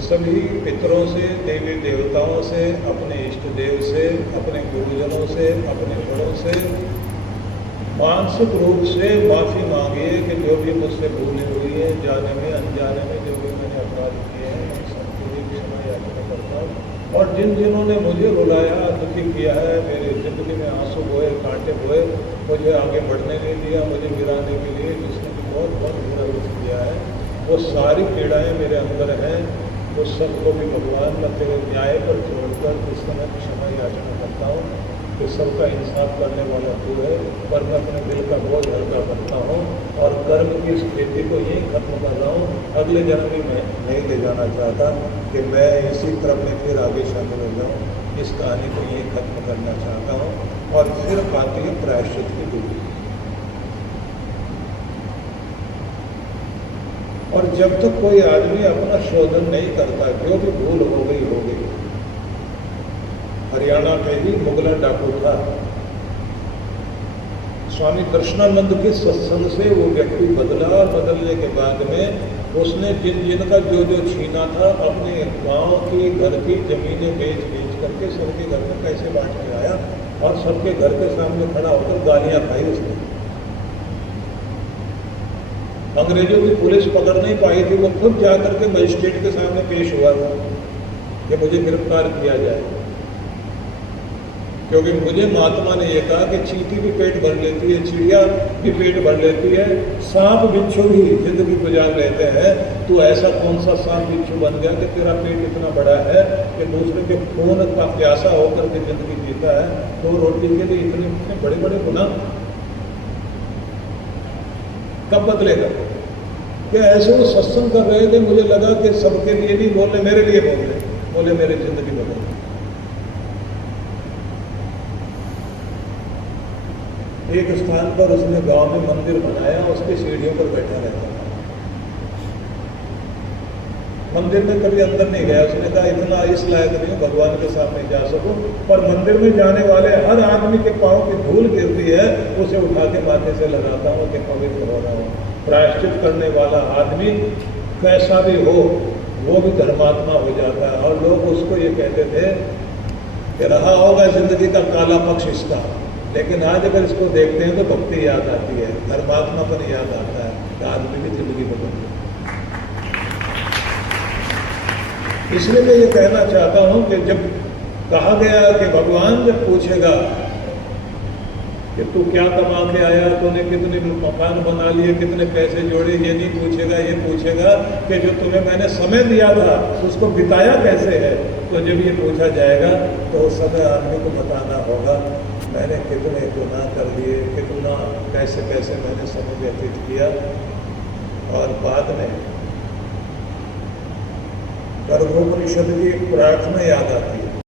सभी पितरों से, देवी देवताओं से, अपने इष्ट देव से, अपने गुरुजनों से, अपने बड़ों से मानसिक रूप से माफ़ी मांगिए कि जो भी मुझसे भूलें हुई है, जाने में अनजाने में जो भी मैंने अपराध किए हैं, उन सबके लिए क्षमा याचना करता हूँ। और जिन जिन्होंने मुझे रुलाया, दुखी किया है, मेरे ज़िंदगी में आंसू बोए, कांटे बोए, मुझे आगे बढ़ने नहीं दिया, मुझे गिराने के लिए जिसने भी बहुत बहुत बुरा कुछ किया है, वो सारी पीड़ाएँ मेरे अंदर हैं। तो सबको भी भगवान मैं तेरे न्याय पर छोड़कर इस समय क्षमा याचना करता हूँ कि सबका इंसाफ करने वाला तू है, पर मैं अपने दिल का बोझ हल्का करता हूँ और कर्म की स्थिति को यही खत्म कर रहा हूँ। अगले जन्म में मैं नहीं ले जाना चाहता कि मैं इसी क्रम में फिर आगे शामिल हो जाऊँ। इस कहानी को यही खत्म करना चाहता हूँ और फिर आती है प्रायश्चित की ड्यूटी। और जब तक कोई आदमी अपना शोधन नहीं करता, जो भी भूल हो गई हो गई। हरियाणा के ही मुगला डाकू था, स्वामी कृष्णानंद के सत्संग से वो व्यक्ति बदला और बदलने के बाद में उसने जिनका जो छीना था, अपने गांव की घर की जमीनें बेच करके सबके घर में पैसे बांट के आया और सबके घर के सामने खड़ा होकर गालियां खाई उसने। अंग्रेजों की पुलिस पकड़ नहीं पाई थी, वो खुद जाकर के मजिस्ट्रेट के सामने पेश हुआ था कि मुझे गिरफ्तार किया जाए, क्योंकि मुझे महात्मा ने यह कहा कि चींटी भी पेट भर लेती है, चिड़िया भी पेट भर लेती है, सांप बिच्छू भी जिंदगी गुजार लेते हैं। तो ऐसा कौन सा सांप बिच्छू बन गया कि तेरा पेट इतना बड़ा है कि दूसरे के खून का प्यासा होकर के जिंदगी जीता है, तो रोटी के लिए इतने बड़े बड़े गुनाह कब बदलेगा? कि ऐसे वो सत्संग कर रहे थे, मुझे लगा कि सबके लिए नहीं बोल रहे, मेरे लिए बोल रहे, बोले मेरी जिंदगी बदल। एक स्थान पर उसने गांव में मंदिर बनाया, उसकी सीढ़ियों पर बैठा रहता था। मंदिर में कभी अंदर नहीं गया, उसने कहा इतना इस लायक नहीं हूं भगवान के सामने जा सकूं, पर मंदिर में जाने वाले हर आदमी के पांव की धूल गिरती है, उसे उठा के माथे से लगाता हूं कि पवित्र हो रहा हूं। प्रायश्चित करने वाला आदमी कैसा भी हो, वो भी धर्मात्मा हो जाता है। और लोग उसको ये कहते थे कि रहा होगा जिंदगी का काला पक्ष इसका, लेकिन आज अगर इसको देखते हैं तो भक्ति याद आती है, धर्मात्मापन याद आता है कि आदमी की जिंदगी बदल गई। इसलिए मैं ये कहना चाहता हूं कि जब कहा गया कि भगवान जब पूछेगा कि तू क्या कमा के आया, तूने कितने मकान बना लिए, कितने पैसे जोड़े, ये नहीं पूछेगा, ये पूछेगा कि जो तुम्हें मैंने समय दिया था उसको बिताया कैसे है। तो जब ये पूछा जाएगा तो उस समय आदमी को बताना होगा मैंने कितने गुनाह कर लिए, कितना कैसे कैसे मैंने समय व्यतीत किया। और बाद में गर्भोपनिषद की एक प्रार्थना याद आती है,